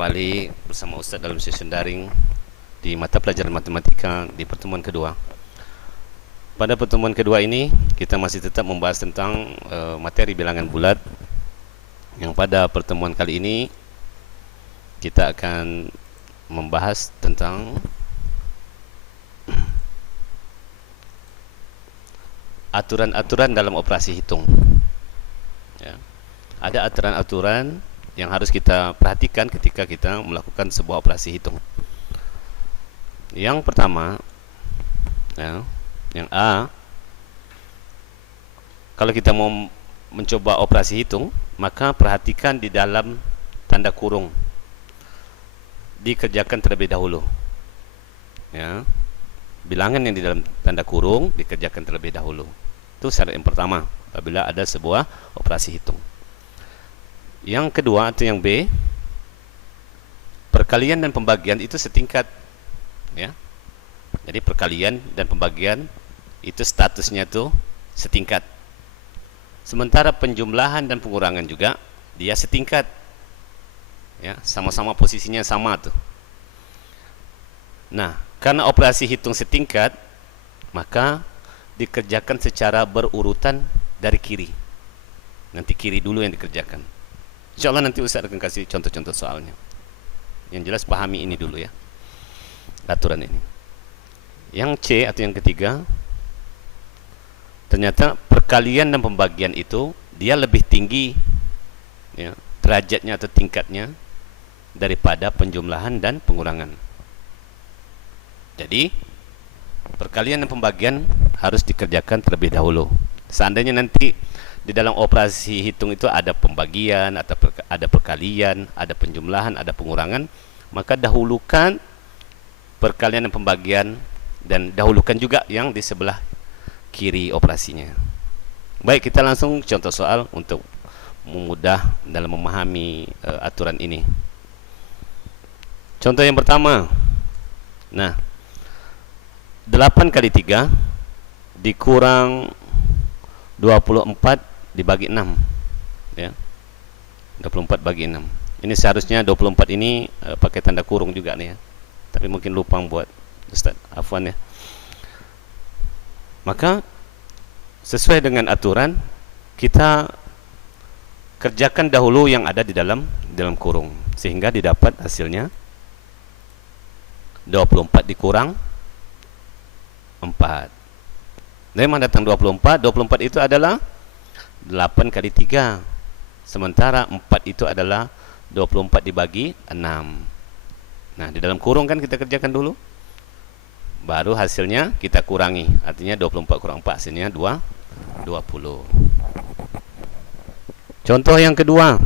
kembali bersama Ustaz dalam sesi daring di mata pelajaran matematika di pertemuan kedua. Pada pertemuan kedua ini kita masih tetap membahas tentang materi bilangan bulat, yang pada pertemuan kali ini kita akan membahas tentang aturan-aturan dalam operasi hitung. Ya. Ada aturan-aturan yang harus kita perhatikan ketika kita melakukan sebuah operasi hitung. Yang pertama, ya, yang A, kalau kita mau mencoba operasi hitung, maka perhatikan di dalam tanda kurung, dikerjakan terlebih dahulu. Ya, bilangan yang di dalam tanda kurung dikerjakan terlebih dahulu. Itu syarat yang pertama apabila ada sebuah operasi hitung. Yang kedua atau yang B, perkalian dan pembagian itu setingkat, ya. Jadi perkalian dan pembagian itu statusnya tuh setingkat. Sementara penjumlahan dan pengurangan juga dia setingkat, ya, sama-sama posisinya sama tuh. Nah, karena operasi hitung setingkat, maka dikerjakan secara berurutan dari kiri. Nanti kiri dulu yang dikerjakan. InsyaAllah nanti Ustaz akan kasih contoh-contoh soalnya. Yang jelas pahami ini dulu, ya, aturan ini. Yang C atau yang ketiga, ternyata perkalian dan pembagian itu dia lebih tinggi, ya, derajatnya atau tingkatnya daripada penjumlahan dan pengurangan. Jadi perkalian dan pembagian harus dikerjakan terlebih dahulu. Seandainya nanti di dalam operasi hitung itu ada pembagian, atau ada perkalian, ada penjumlahan, ada pengurangan, maka dahulukan perkalian dan pembagian, dan dahulukan juga yang di sebelah kiri operasinya. Baik, kita langsung contoh soal untuk memudah dalam memahami aturan ini. Contoh yang pertama. Nah, 8 kali 3 dikurang 24 dibagi 6, ya. 24 bagi 6. Ini seharusnya 24 ini pakai tanda kurung juga nih, ya. Tapi mungkin lupa buat Ustaz, afwan, ya. Maka sesuai dengan aturan, kita kerjakan dahulu yang ada di dalam kurung, sehingga didapat hasilnya 24 dikurang 4. Dari mana datang 24? 24 itu adalah 8 kali 3. Sementara 4 itu adalah 24 dibagi 6. Nah, di dalam kurung kan kita kerjakan dulu, baru hasilnya kita kurangi. Artinya 24 kurang 4 hasilnya 20. Contoh yang kedua,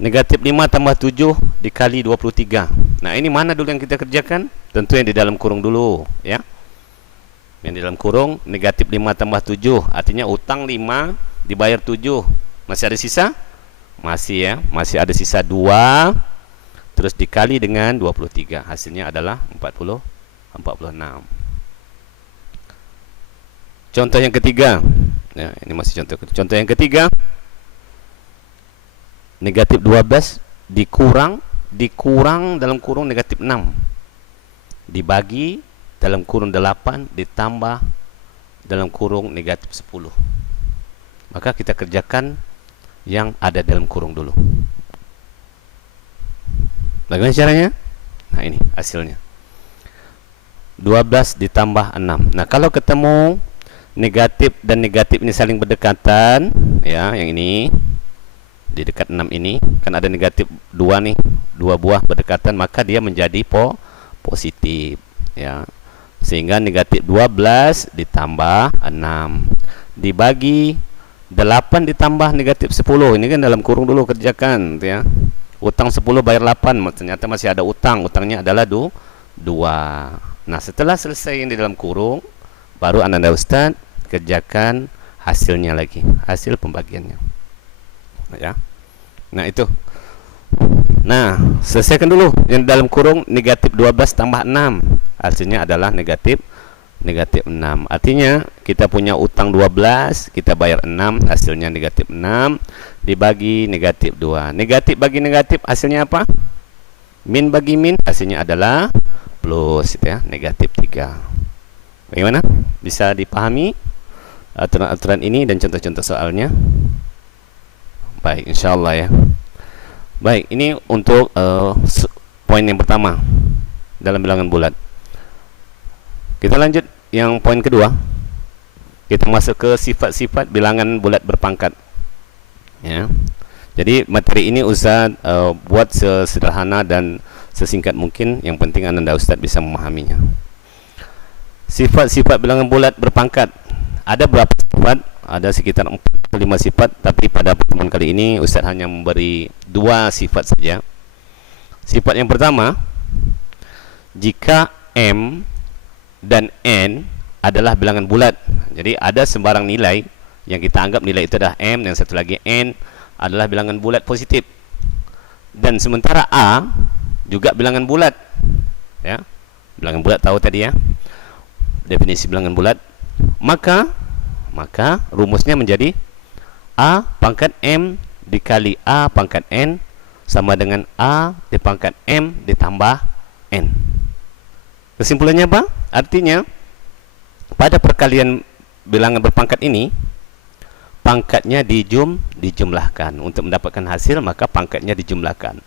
negatif 5 tambah 7 dikali 23. Nah, ini mana dulu yang kita kerjakan? Tentu yang di dalam kurung dulu, ya. Yang di dalam kurung, negatif 5 tambah 7, artinya utang 5 dibayar 7. Masih ada sisa? Masih, ya. Masih ada sisa 2. Terus dikali dengan 23. Hasilnya adalah 46. Contoh yang ketiga. Ya, ini masih contoh. Contoh yang ketiga. Negatif 12 dikurang dalam kurung negatif 6 dibagi dalam kurung 8 ditambah dalam kurung negatif 10. Maka kita kerjakan yang ada dalam kurung dulu. Bagaimana caranya? Nah, ini hasilnya 12 ditambah 6. Nah, kalau ketemu negatif dan negatif ini saling berdekatan, ya, yang ini di dekat 6 ini kan ada negatif 2 nih, 2 buah berdekatan, maka dia menjadi positif, ya. Sehingga negatif 12 ditambah 6 dibagi 8 ditambah negatif 10. Ini kan dalam kurung dulu kerjakan, ya. Utang 10 bayar 8, ternyata masih ada utang. Utangnya adalah 2. Nah, setelah selesai yang di dalam kurung, baru Ananda Ustaz kerjakan hasilnya lagi, hasil pembagiannya, ya. Nah, itu. Nah, selesaikan dulu yang dalam kurung negatif 12 tambah 6. Hasilnya adalah negatif negatif 6. Artinya kita punya utang 12, kita bayar 6, hasilnya negatif 6 dibagi negatif 2. Negatif bagi negatif hasilnya apa? Min bagi min hasilnya adalah plus, gitu ya, negatif 3. Bagaimana? Bisa dipahami aturan-aturan ini dan contoh-contoh soalnya? Baik, insyaallah ya. Baik, ini untuk poin yang pertama dalam bilangan bulat. Kita lanjut yang poin kedua. Kita masuk ke sifat-sifat bilangan bulat berpangkat. Ya. Jadi materi ini Ustaz buat sesederhana dan sesingkat mungkin. Yang penting Anda Ustaz bisa memahaminya. Sifat-sifat bilangan bulat berpangkat. Ada berapa sifat? Ada sekitar 4 atau 5 sifat, tapi pada pertemuan kali ini Ustaz hanya memberi 2 sifat saja. Sifat yang pertama, jika M dan N adalah bilangan bulat. Jadi ada sembarang nilai yang kita anggap nilai itu adalah M dan satu lagi N adalah bilangan bulat positif. Dan sementara A juga bilangan bulat. Ya. Bilangan bulat tahu tadi ya. Definisi bilangan bulat. Maka rumusnya menjadi A pangkat M dikali A pangkat N sama dengan A di pangkat M ditambah N. Kesimpulannya apa? Artinya pada perkalian bilangan berpangkat ini pangkatnya dijumlahkan. Untuk mendapatkan hasil maka pangkatnya dijumlahkan.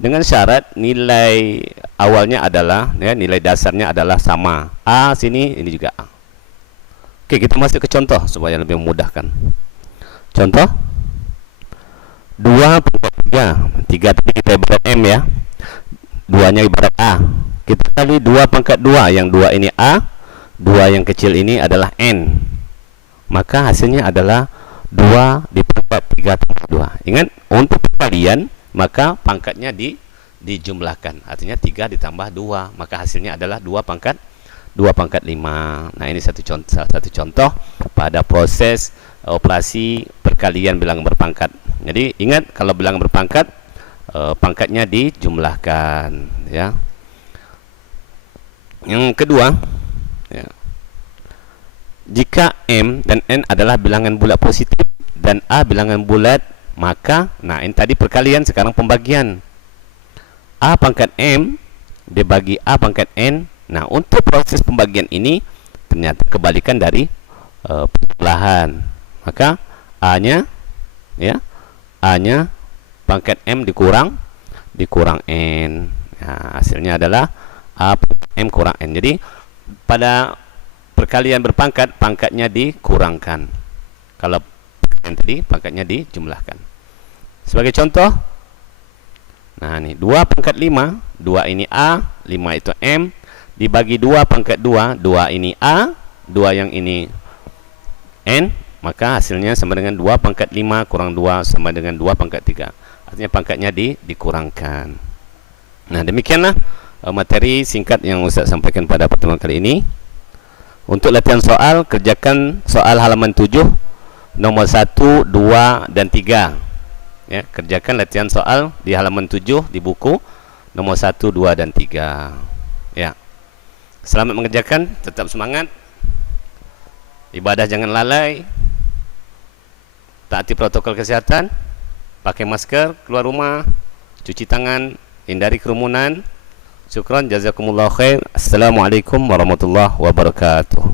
Dengan syarat nilai awalnya adalah ya, nilai dasarnya adalah sama. A sini, ini juga A. Oke, kita masuk ke contoh supaya lebih memudahkan. Contoh 2 pangkat 3. 3 tadi kita ibarat M ya. 2-nya ibarat A. Kita kali 2 pangkat 2, yang 2 ini A, 2 yang kecil ini adalah N. Maka hasilnya adalah 2 diperkuat 3 tambah 2. Ingat, untuk perkalian maka pangkatnya dijumlahkan. Artinya 3 ditambah 2, maka hasilnya adalah 2 pangkat 5. Nah, ini salah satu contoh pada proses operasi perkalian bilangan berpangkat. Jadi ingat, kalau bilangan berpangkat pangkatnya dijumlahkan ya. Yang kedua ya, jika M dan N adalah bilangan bulat positif dan A bilangan bulat, maka nah ini tadi perkalian, sekarang pembagian. A pangkat M dibagi A pangkat N. Nah, untuk proses pembagian ini ternyata kebalikan dari penjumlahan. Maka A-nya ya, A-nya pangkat M dikurang N. Nah, hasilnya adalah A M kurang N. Jadi pada perkalian berpangkat pangkatnya dikurangkan. Kalau yang tadi pangkatnya dijumlahkan. Sebagai contoh, nah nih 2 pangkat 5, 2 ini A, 5 itu M, dibagi 2 pangkat 2, 2 ini A, 2 yang ini N, maka hasilnya sama dengan 2 pangkat 5 kurang 2 sama dengan 2 pangkat 3. Artinya pangkatnya dikurangkan. Nah, demikianlah materi singkat yang Ustaz sampaikan pada pertemuan kali ini. Untuk latihan soal, kerjakan soal halaman 7 nomor 1, 2 dan 3 ya, kerjakan latihan soal di halaman 7 di buku nomor 1, 2 dan 3 ya. Selamat mengerjakan, tetap semangat, ibadah jangan lalai, taati protokol kesehatan, pakai masker keluar rumah, cuci tangan, hindari kerumunan. Syukran, jazakumullah khair. Assalamualaikum warahmatullahi wabarakatuh.